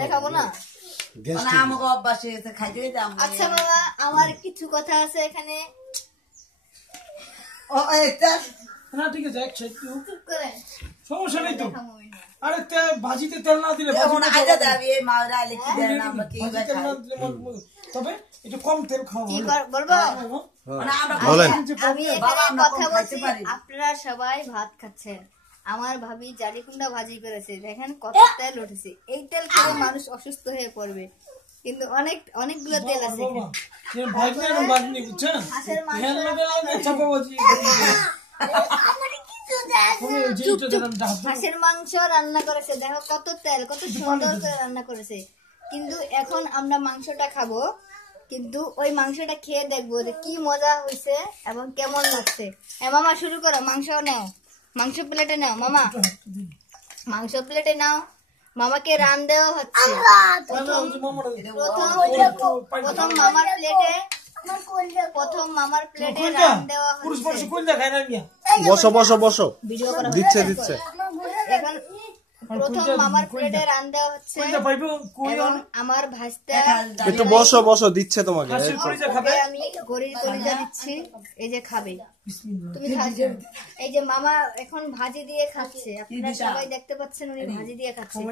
দেখাবো না। আচ্ছা বাবা, আমার কিছু কথা আছে এখানে। ঠিক আছে, সমস্যা নেই তো। আরে ভাজিতে তেল না দিলে তবে একটু কম তেল খাওয়া। আপনারা সবাই ভাত খাচ্ছেন, আমার ভাবি জালিকুন্ডা ভাজি করেছে, দেখেন কত তেল উঠেছে। এই তেল খেলে মানুষ অসুস্থ হয়ে পড়বে, কিন্তু অনেকগুলো তেল আছে। হাঁসের মাংস রান্না করেছে, দেখো কত তেল, কত সুন্দর করে রান্না করেছে। কিন্তু এখন আমরা মাংসটা খাবো, কিন্তু ওই মাংসটা খেয়ে দেখবো যে কি মজা হয়েছে এবং কেমন লাগছে। মামা শুরু করো, মাংস নাও, মাংস প্লেটে নাও মামা, মাংস প্লেটে নাও। মামাকে রান দেওয়া হচ্ছে। প্রথম মামার প্লেটে রান দেওয়া হচ্ছে। বসো বসো বসো, দিচ্ছে দিচ্ছে। এখন প্রথম মামার প্লেটে রান দেওয়া হচ্ছে। আমার ভাজটা একটু বসো বসো, দিচ্ছে তোমাকে। আমি গরির কলিজা দিচ্ছি, এই যে খাবে, তুমি খাচ্ছ। এই যে মামা এখন ভাজি দিয়ে খাচ্ছে, আপনারা সবাই দেখতে পাচ্ছেন উনি ভাজি দিয়ে খাচ্ছে।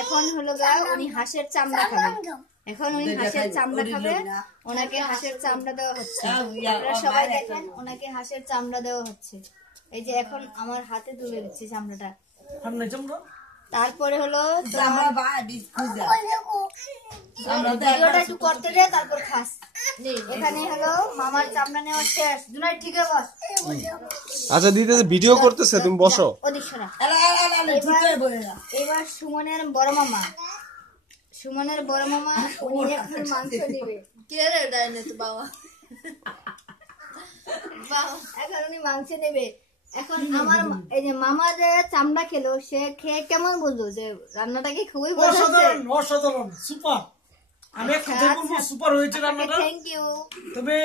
এখন হলো গা উনি হাঁসের চামড়া খাবে, এখন উনি হাঁসের চামড়া খাবে, ওনাকে হাঁসের চামড়া দেওয়া হচ্ছে। আপনারা সবাই দেখেন ওনাকে হাঁসের চামড়া দেওয়া হচ্ছে। এই যে এখন আমার হাতে তুলে দিচ্ছি চামড়াটা। তারপরে হলো ভিডিওটা একটু করতে দে, তারপর খাস। এখানে হলো মামার চামড়া নেওয়া শেষ। দুনাই ঠিক আছে, বস। আচ্ছা দিদি ভিডিও করতেছে, তুমি বসো। এবার সুমনের বড় মামা উনি এখন মাংস নিবে। এখন উনি মাংস নেবে। এখন আমার এই যে মামা যে চামড়া খেলো, সে খেয়ে কেমন বুঝলো যে রান্নাটা কি খুবই অসাধারণ, সুপার। আমি সুপার হয়েছে রান্নাটা। Thank you. তবে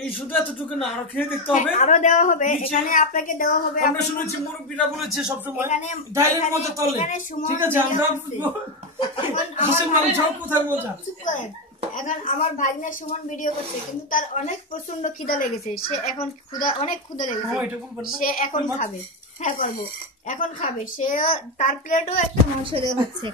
এই শুধু এতটুকু না, আরো খেয়ে দেখতে হবে, আরো দেওয়া হবে। এখানে আপনাকে দেওয়া হবে। আমরা শুনেছি মুরব্বিরা বলেছে সবসময় এখানে ঠিক আছে, আমরা কোথায় মজা। এখন আমার ভাগ্নের সুমন ভিডিও করছে, কিন্তু তার অনেক প্রচন্ড খিদা লেগেছে। সে এখন অনেক ক্ষুধা লেগেছে, সে এখন খাবে। হ্যাঁ করবো, এখন খাবে। সে তার প্লেটও একটা মাংস দেওয়া হচ্ছে।